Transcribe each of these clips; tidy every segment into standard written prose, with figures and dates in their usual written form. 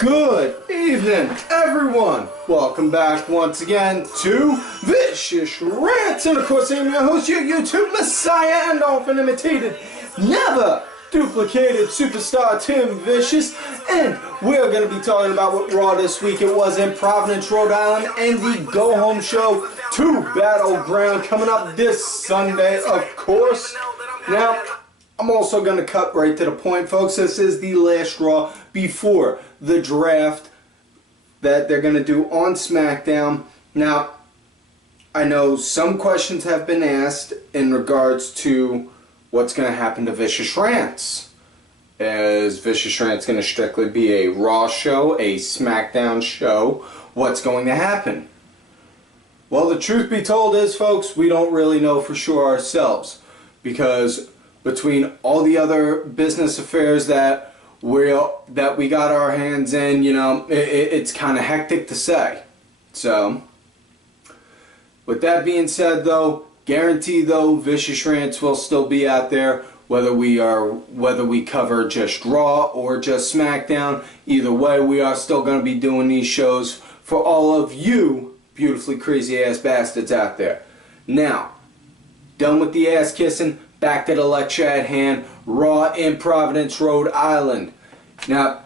Good evening, everyone. Welcome back once again to Vicious Rants. And of course, I'm your host, your YouTube Messiah and often imitated, never duplicated superstar Tim Vicious. And we're going to be talking about what Raw this week. It was in Providence, Rhode Island, and the Go Home Show to Battleground coming up this Sunday, of course. Now, I'm also going to cut right to the point, folks. This is the last Raw before the draft that they're going to do on SmackDown. Now, I know some questions have been asked in regards to what's going to happen to Vicious Rants. Is Vicious Rants going to strictly be a Raw show, a SmackDown show? What's going to happen? Well, the truth be told is, folks, we don't really know for sure ourselves, because between all the other business affairs that we got our hands in, you know, it's kind of hectic to say. So, with that being said, though, guarantee though, Vicious Rants will still be out there, whether we cover just Raw or just SmackDown. Either way, we are still going to be doing these shows for all of you beautifully crazy ass bastards out there. Now, done with the ass kissing. Back to the lecture at hand, Raw in Providence, Rhode Island. Now,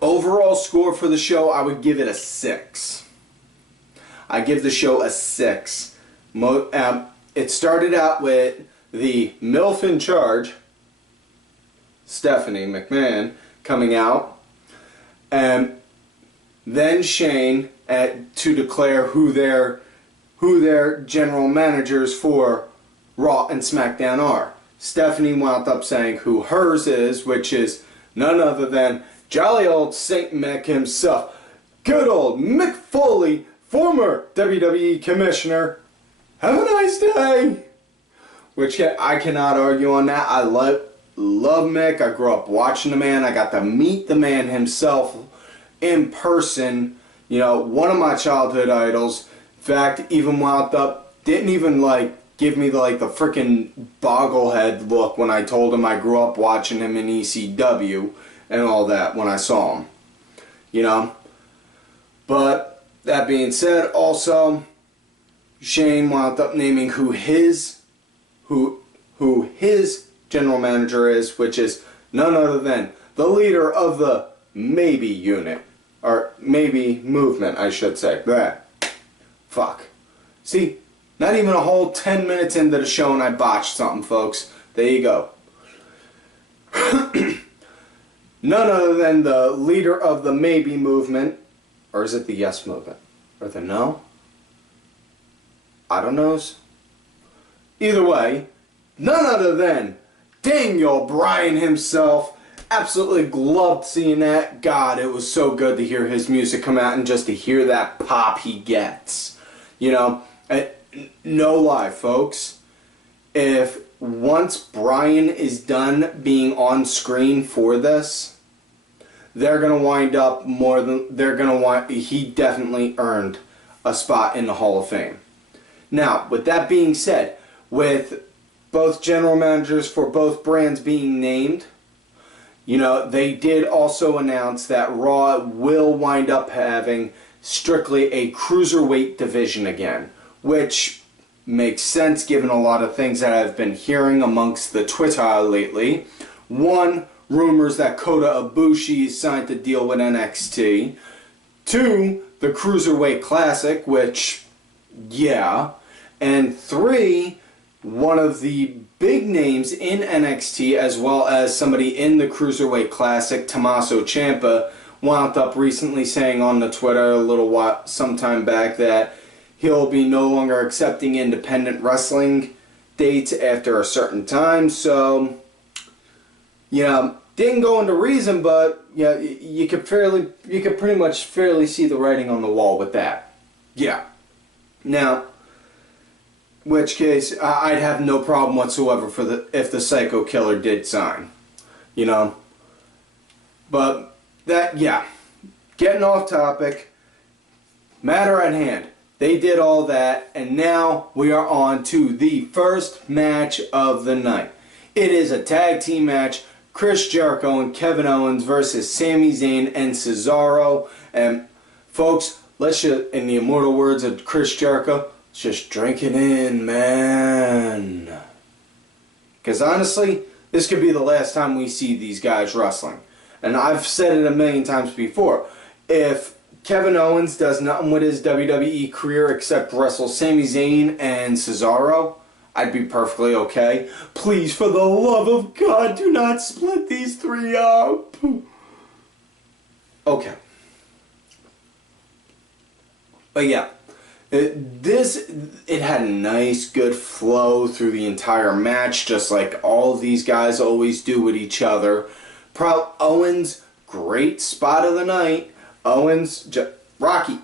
overall score for the show, I would give it a 6. I give the show a 6. It started out with the MILF in charge, Stephanie McMahon, coming out, and then Shane to declare who their general managers for Raw and SmackDown are. Stephanie wound up saying who hers is, which is none other than jolly old Saint Mick himself. Good old Mick Foley, former WWE Commissioner. Have a nice day. Which I cannot argue on that. I love Mick. I grew up watching the man. I got to meet the man himself in person. You know, one of my childhood idols. In fact, even wound up, didn't even give me the freaking bogglehead look when I told him I grew up watching him in ECW and all that when I saw him. You know? But that being said, also Shane wound up naming who his general manager is, which is none other than the leader of the Maybe unit. Or Maybe movement, I should say. Blah. Fuck. See? Not even a whole 10 minutes into the show and I botched something, folks. There you go. None other than the leader of the Maybe movement. Or is it the Yes movement? Or the No? I don't know. Either way, none other than Daniel Bryan himself. Absolutely loved seeing that. God, it was so good to hear his music come out and just to hear that pop he gets. You know, no lie, folks. If once Bryan is done being on screen for this, they're gonna wind up he definitely earned a spot in the Hall of Fame. Now, with that being said, with both general managers for both brands being named, you know, they did also announce that Raw will wind up having strictly a cruiserweight division again, which makes sense given a lot of things that I've been hearing amongst the Twitter lately. One, rumors that Kota Ibushi signed to deal with NXT. Two, the Cruiserweight Classic, which, yeah. And three, one of the big names in NXT, as well as somebody in the Cruiserweight Classic, Tommaso Ciampa, wound up recently saying on the Twitter a little while, sometime back, that he'll be no longer accepting independent wrestling dates after a certain time. So, you know, didn't go into reason, but yeah, you could pretty much fairly see the writing on the wall with that. Yeah. Now, which case I'd have no problem whatsoever if the Psycho Killer did sign. You know. But that, yeah. Getting off topic. Matter at hand. They did all that, and now we are on to the first match of the night. It is a tag team match. Chris Jericho and Kevin Owens versus Sami Zayn and Cesaro. And folks, let's just, in the immortal words of Chris Jericho, let's just drink it in, man. Because honestly, this could be the last time we see these guys wrestling. And I've said it a million times before. If Kevin Owens does nothing with his WWE career except wrestle Sami Zayn and Cesaro, I'd be perfectly okay. Please, for the love of God, do not split these three up. Okay. But yeah, it had a nice, good flow through the entire match, just like all of these guys always do with each other. Owens, great spot of the night. Owens, Rocky,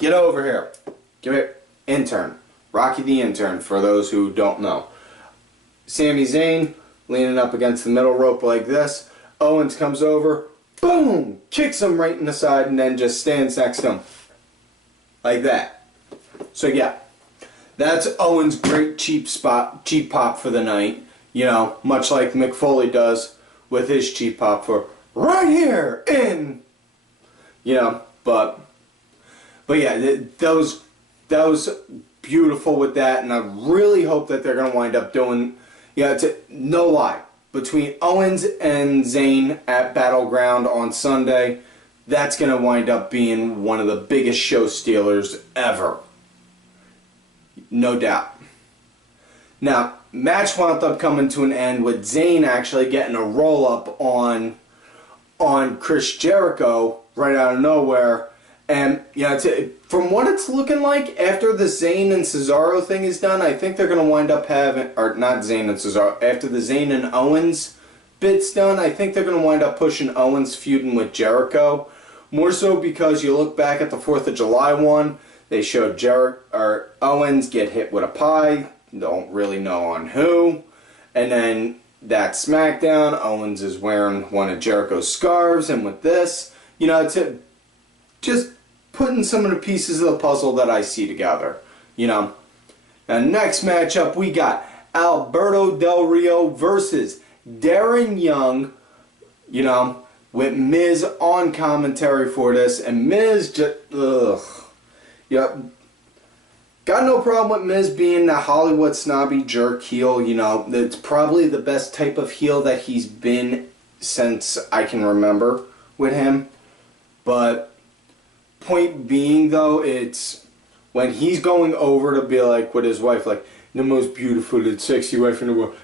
get over here. Give it, intern. Rocky the intern, for those who don't know. Sami Zayn, leaning up against the middle rope like this. Owens comes over, boom, kicks him right in the side, and then just stands next to him. Like that. So yeah, that's Owens' great cheap pop for the night. You know, much like Mick Foley does with his cheap pop for right here in. You know, but yeah, that was beautiful with that, and I really hope that they're gonna wind up doing. Yeah, no lie, between Owens and Zayn at Battleground on Sunday, that's going to wind up being one of the biggest show stealers ever. No doubt. Now, match wound up coming to an end with Zayn actually getting a roll-up on Chris Jericho right out of nowhere. And, yeah, from what it's looking like, after the Zayn and Cesaro thing is done, I think they're going to wind up having, or not Zayn and Cesaro, after the Zayn and Owens bit's done, I think they're going to wind up pushing Owens feuding with Jericho. More so because you look back at the 4th of July one, they showed Owens get hit with a pie, don't really know on who, and then that SmackDown, Owens is wearing one of Jericho's scarves, and with this, you know, it's just putting some of the pieces of the puzzle that I see together, you know. Now, next matchup, we got Alberto Del Rio versus Darren Young, you know, with Miz on commentary for this, and Miz just, yeah, got no problem with Miz being the Hollywood snobby jerk heel, you know, it's probably the best type of heel that he's been since I can remember with him, but point being, though, it's when he's going over to be like with his wife, like the most beautiful and sexy wife in the world.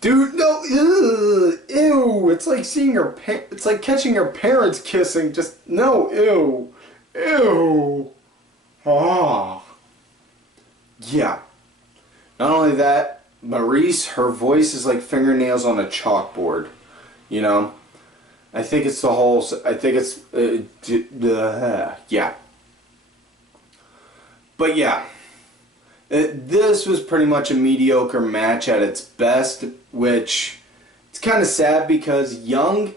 Dude, no, ew. It's like seeing your it's like catching your parents kissing. Just no, ew. Ah. Yeah. Not only that, Maurice, her voice is like fingernails on a chalkboard. You know. I think it's the whole. I think it's yeah. But yeah, this was pretty much a mediocre match at its best, which it's kind of sad because Young,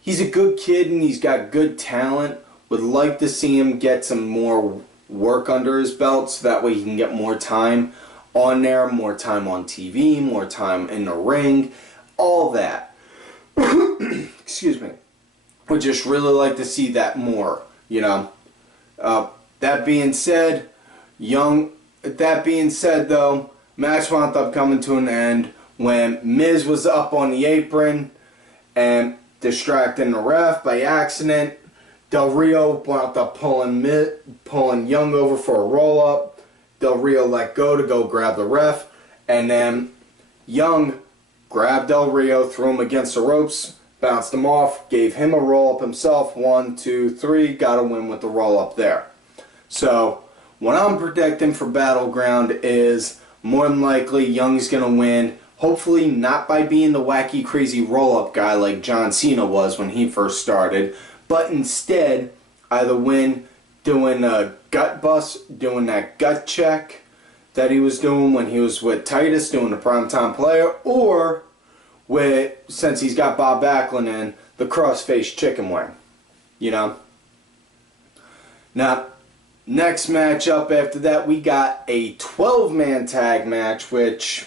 he's a good kid and he's got good talent. Would like to see him get some more work under his belt so that way he can get more time on there, more time on TV, more time in the ring, all that. Excuse me. Would just really like to see that more, you know. That being said, though, match wound up coming to an end when Miz was up on the apron and distracting the ref by accident. Del Rio wound up pulling Young over for a roll-up. Del Rio let go to go grab the ref, and then Young grabbed Del Rio, threw him against the ropes, bounced him off, gave him a roll-up himself. 1, 2, 3, got a win with the roll-up there. So, what I'm predicting for Battleground is more than likely Young's going to win. Hopefully not by being the wacky, crazy roll-up guy like John Cena was when he first started, but instead either win doing a gut bust, doing that gut check that he was doing when he was with Titus doing the primetime player, or with, since he's got Bob Backlund in, the cross-face chicken wing, you know. Now, next matchup after that, we got a 12-man tag match, which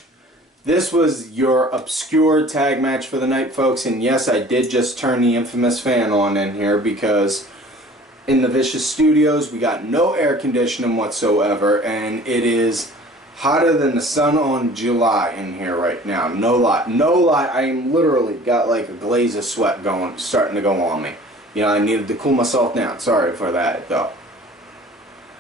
this was your obscure tag match for the night, folks. And yes, I did just turn the infamous fan on in here because in the Vicious Studios we got no air conditioning whatsoever, and it is hotter than the sun on July in here right now. No lie. No lie. I am literally got like a glaze of sweat starting to go on me. You know, I needed to cool myself down. Sorry for that, though.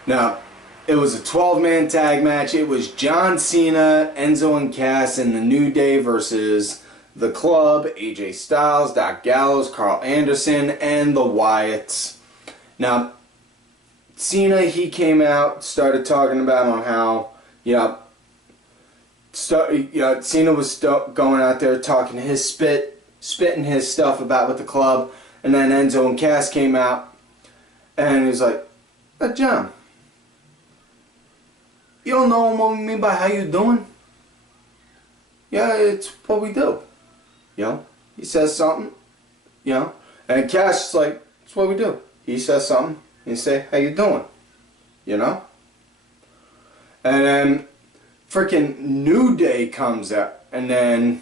Now, it was a 12-man tag match. It was John Cena, Enzo and Cass in the New Day versus The Club, AJ Styles, Doc Gallows, Carl Anderson, and the Wyatts. Now, Cena, he came out, started talking about on how, Cena was going out there talking his spitting his stuff about with the club, and then Enzo and Cass came out, and he's like, John, you don't know me by how you doing? Yeah, it's what we do. You know, he says something, you know, and Cass is like, it's what we do. He says something, and you say, how you doing? You know? And then freaking New Day comes out, and then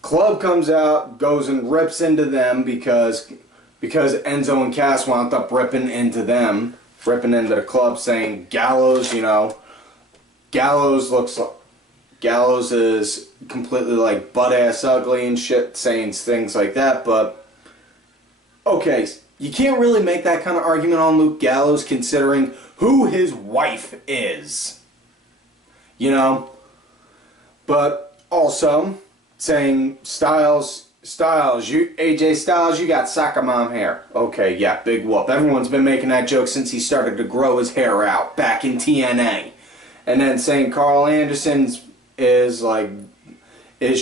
Club comes out, goes and rips into them because Enzo and Cass wound up ripping into the Club, saying Gallows, you know, Gallows is completely like butt ass ugly and shit, saying things like that. But okay, you can't really make that kind of argument on Luke Gallows considering who his wife is. You know? But also saying AJ Styles, you got soccer mom hair. Okay, yeah, big whoop. Everyone's been making that joke since he started to grow his hair out back in TNA. And then saying Carl Anderson is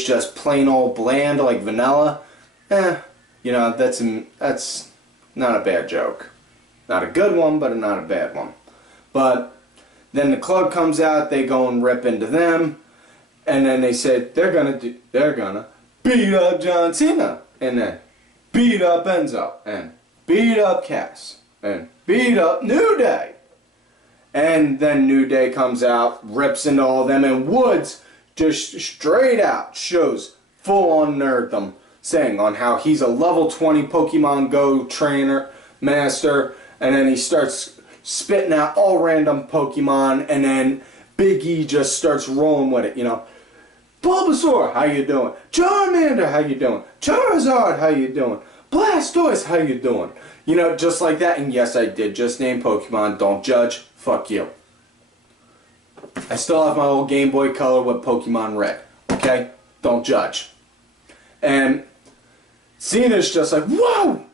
just plain old bland like vanilla. You know, that's not a bad joke. Not a good one, but not a bad one. But then the Club comes out, they go and rip into them, and then they said they're gonna beat up John Cena, and then beat up Enzo, and beat up Cass, and beat up New Day. And then New Day comes out, rips into all of them, and Woods just straight out shows full-on nerddom, saying on how he's a level 20 Pokemon Go trainer, master, and then he starts spitting out all random Pokemon, and then Big E just starts rolling with it, you know. Bulbasaur, how you doing? Charmander, how you doing? Charizard, how you doing? Blastoise, how you doing? You know, just like that. And yes, I did just name Pokemon. Don't judge. Fuck you. I still have my old Game Boy Color with Pokemon Red. Okay? Don't judge. And Cena's just like, whoa!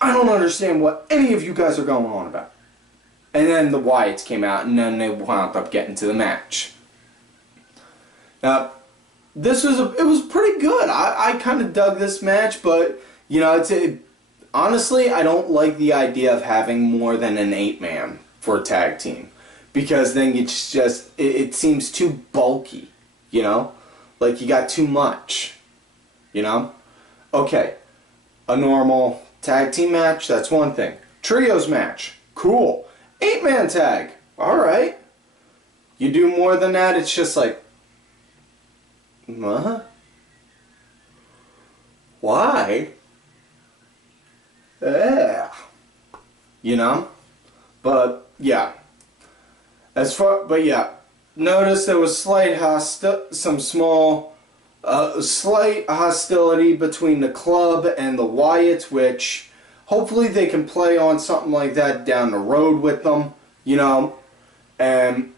I don't understand what any of you guys are going on about. And then the Wyatts came out, and then they wound up getting to the match. Now, it was pretty good. I kind of dug this match, but you know, honestly, I don't like the idea of having more than an 8-man for a tag team, because then it's just it seems too bulky. You know, like you got too much. You know, okay, a normal tag team match, that's one thing. Trios match, cool. 8-man tag, all right. You do more than that, it's just like, huh? Why? Yeah. You know? But yeah. But yeah. Notice there was slight hostility between the Club and the Wyatts, which hopefully they can play on something like that down the road with them, you know. And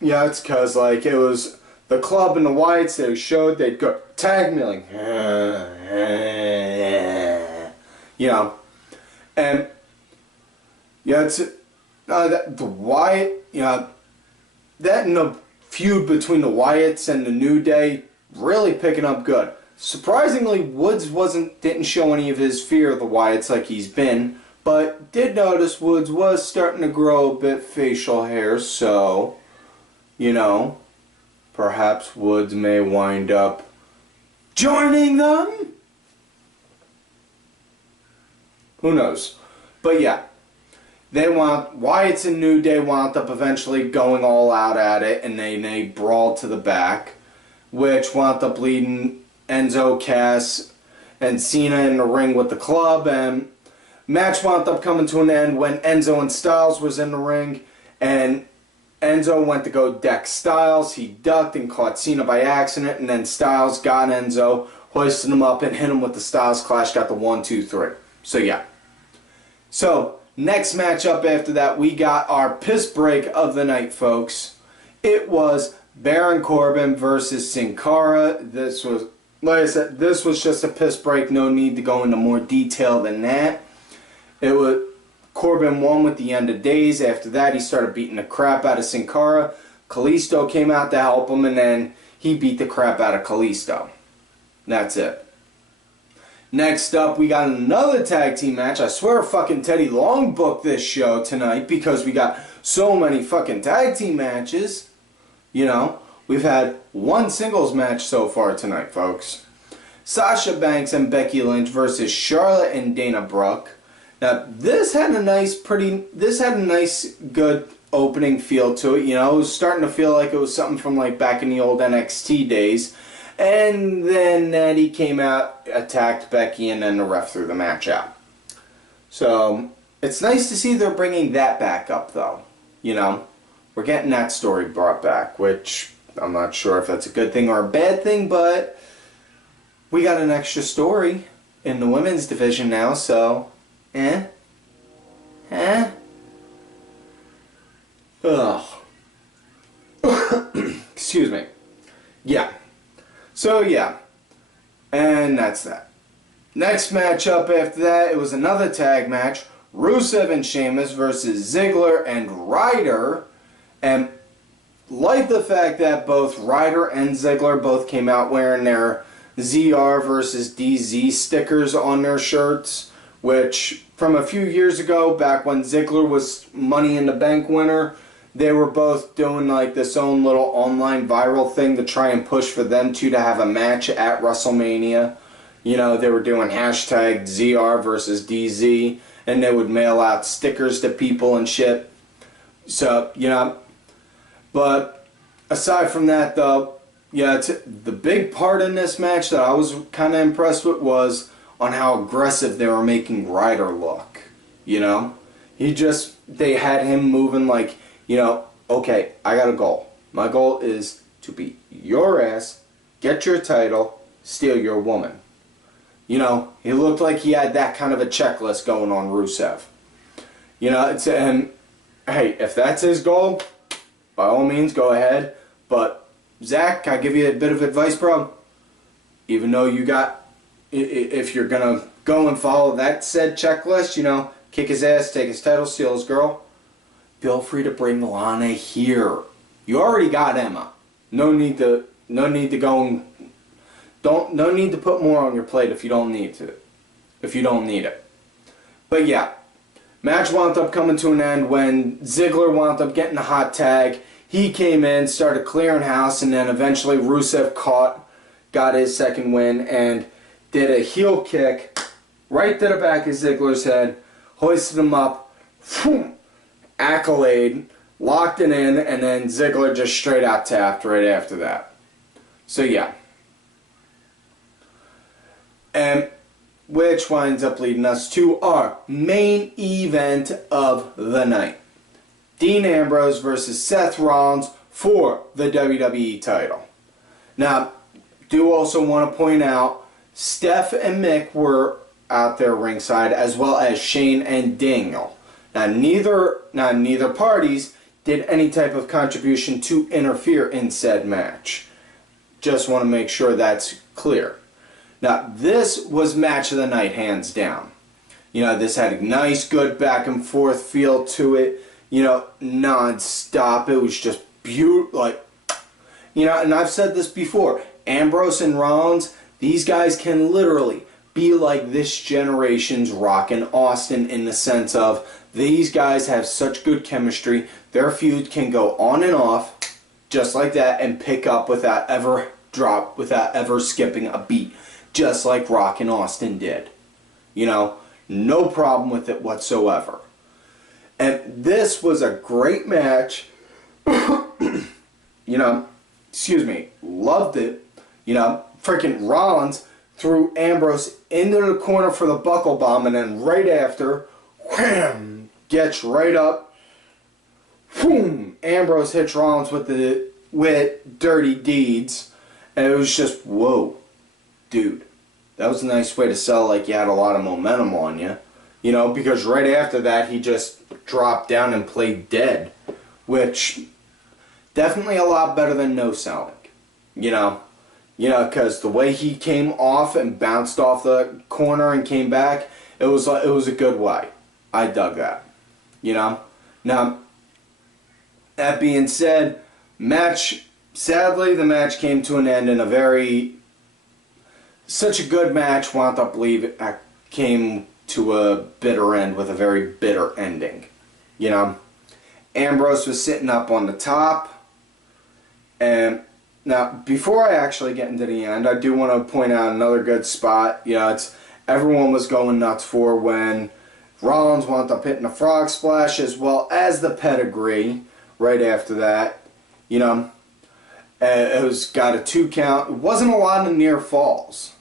yeah, it's because like it was the Club and the Wyatts, they showed they'd go tag me like, you know. And yeah, it's the Wyatt, you know, that and the feud between the Wyatts and the New Day really picking up good. Surprisingly, Woods didn't show any of his fear of the Wyatts like he's been, but did notice Woods was starting to grow a bit facial hair, so, you know, perhaps Woods may wind up joining them? Who knows? But yeah, Wyatt's and New Day wound up eventually going all out at it, and they brawled to the back, which wound up leading Enzo, Cass, and Cena in the ring with the club, and match wound up coming to an end when Enzo and Styles was in the ring, and Enzo went to go deck Styles. He ducked and caught Cena by accident, and then Styles got Enzo, hoisted him up, and hit him with the Styles Clash, got the 1, 2, 3. So yeah. So next matchup after that, we got our piss break of the night, folks. It was Baron Corbin versus Sin Cara. This was, like I said, this was just a piss break. No need to go into more detail than that. It was Corbin won with the end of days. After that, he started beating the crap out of Sin Cara. Kalisto came out to help him, and then he beat the crap out of Kalisto. That's it. Next up, we got another tag team match. I swear fucking Teddy Long booked this show tonight because we got so many fucking tag team matches. You know, we've had one singles match so far tonight, folks. Sasha Banks and Becky Lynch versus Charlotte and Dana Brooke. Now, this had a nice, good opening feel to it. You know, it was starting to feel like it was something from like back in the old NXT days. And then Natty came out, attacked Becky, and then the ref threw the match out. So, it's nice to see they're bringing that back up, though. You know, we're getting that story brought back, which I'm not sure if that's a good thing or a bad thing, but we got an extra story in the women's division now, so... Ugh. Excuse me. Yeah. So, yeah. And that's that. Next matchup after that, it was another tag match. Rusev and Sheamus versus Ziggler and Ryder. And like the fact that both Ryder and Ziggler both came out wearing their ZR versus DZ stickers on their shirts, which from a few years ago, back when Ziggler was Money in the Bank winner, they were both doing like this own little online viral thing to try and push for them two to have a match at WrestleMania. You know, they were doing hashtag ZR versus DZ, and they would mail out stickers to people and shit. So, you know, but aside from that though, yeah, the big part in this match that I was kind of impressed with was on how aggressive they were making Ryder look. You know? They had him moving like, you know, okay, I got a goal. My goal is to beat your ass, get your title, steal your woman. You know, he looked like he had that kind of a checklist going on Rusev. You know, and hey, if that's his goal, by all means, go ahead. But, Zack, can I give you a bit of advice, bro? Even though you got... If you're going to go and follow that said checklist, you know, kick his ass, take his title, steal his girl, feel free to bring Lana here. You already got Emma. No need to go and no need to put more on your plate if you don't need to. If you don't need it. But yeah, match wound up coming to an end when Ziggler wound up getting a hot tag. He came in, started clearing house, and then eventually Rusev got his second win, and did a heel kick right to the back of Ziggler's head, hoisted him up, boom, accolade, locked it in, and then Ziggler just straight out tapped right after that. So yeah. And which winds up leading us to our main event of the night. Dean Ambrose versus Seth Rollins for the WWE title. Now, do also want to point out Steph and Mick were out there ringside, as well as Shane and Daniel. Now neither parties did any type of contribution to interfere in said match. Just want to make sure that's clear. Now this was match of the night, hands down. You know, this had a nice, good back and forth feel to it. You know, non-stop. It was just beautiful. Like, you know, and I've said this before. Ambrose and Rollins, these guys can literally be like this generation's Rock and Austin in the sense of these guys have such good chemistry. Their feud can go on and off just like that and pick up without ever skipping a beat, just like Rock and Austin did. You know, no problem with it whatsoever. this was a great match. You know, excuse me, loved it. You know, freaking Rollins threw Ambrose into the corner for the buckle bomb, and then right after, wham, gets right up. Boom! Ambrose hits Rollins with dirty deeds, and it was just, whoa, dude. That was a nice way to sell like you had a lot of momentum on you. You know, because right after that, he just dropped down and played dead. Which, definitely a lot better than no selling. You know, because the way he came off and bounced off the corner and came back, it was a good way. I dug that. You know? Now, that being said, sadly, the match came to an end in such a good match, came to a bitter end with a very bitter ending. You know, Ambrose was sitting up on the top, and now before I actually get into the end, I do want to point out another good spot. You know, everyone was going nuts for when Rollins wound up hitting a frog splash as well as the pedigree right after that. You know, it got a 2 count. It wasn't a lot of near falls.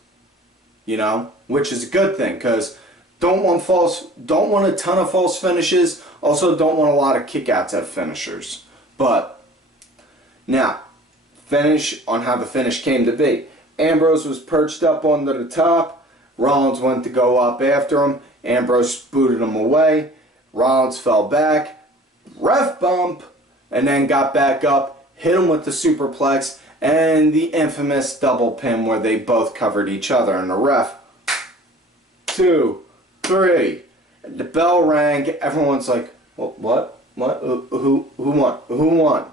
You know, which is a good thing, because don't want a ton of false finishes. Also, don't want a lot of kickouts at finishers. But now, finish on how the finish came to be. Ambrose was perched up onto the top. Rollins went to go up after him. Ambrose booted him away. Rollins fell back. Ref bump, and then got back up, hit him with the superplex, and the infamous double pin where they both covered each other. And the ref, 2, 3, and the bell rang. Everyone's like, what? Who won?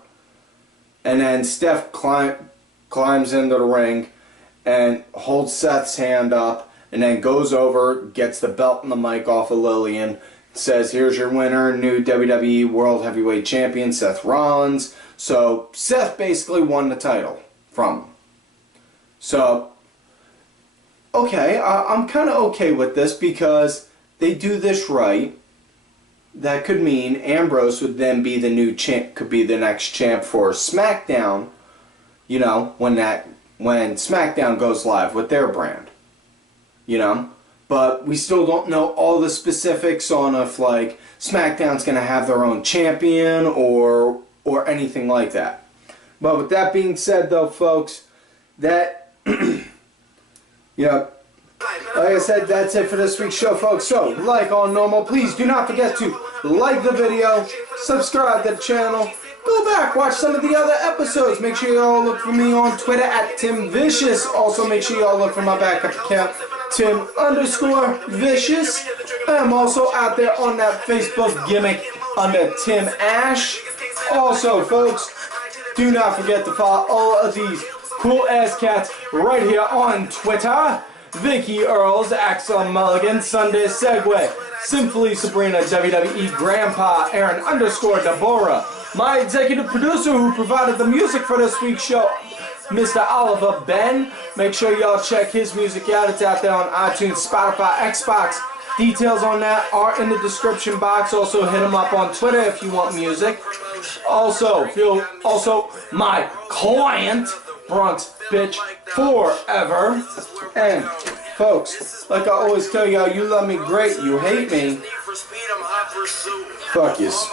And then Steph climbs into the ring and holds Seth's hand up, and then goes over, gets the belt and the mic off of Lillian, says, here's your winner, new WWE World Heavyweight Champion, Seth Rollins. So Seth basically won the title from him. So, okay, I'm kind of okay with this, because they do this right. That could mean Ambrose would then be the new champ, could be the next champ for SmackDown, you know, when SmackDown goes live with their brand, you know. But we still don't know all the specifics on if, like, SmackDown's going to have their own champion or anything like that. But with that being said, though, folks, that, yeah, like I said, that's it for this week's show, folks. So, like all normal, please do not forget to like the video, subscribe to the channel, go back, watch some of the other episodes. Make sure y'all look for me on Twitter at TimVicious. Also, make sure y'all look for my backup account, Tim_Vicious. I'm also out there on that Facebook gimmick under Tim Ash. Also, folks, do not forget to follow all of these cool ass cats right here on Twitter. Vicky Earls, Axel Mulligan, Sunday Segway, Simply Sabrina, WWE Grandpa, Aaron _Deborah, my executive producer who provided the music for this week's show, Mr. Oliver Ben. Make sure y'all check his music out. It's out there on iTunes, Spotify, Xbox. Details on that are in the description box. Also, hit him up on Twitter if you want music. Also, my client, Bronx Bitch Forever. And, folks, like I always tell y'all, you love me great, you hate me. Fuck yous.